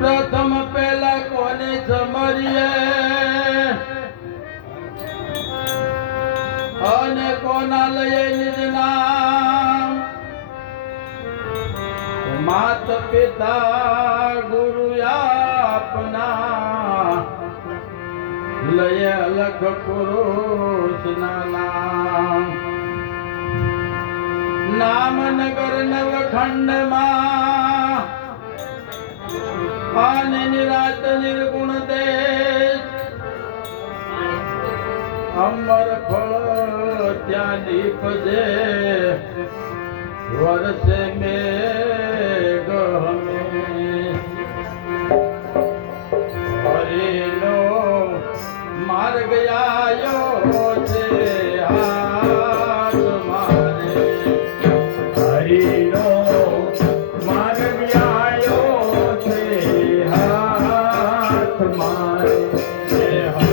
પ્રથમ પહેલા કોને જમરીએ અને કોના લઈએ નિજ નામ? માત પિતા ગુરુ આપના લયે અલગ પુરુષ નામ. નામનગર નવખંડમાં અને નિરાત નિર્ગુણ દેશ અમર ફળ ત્યાં દીપજે વર્ષે મેં. Yeah.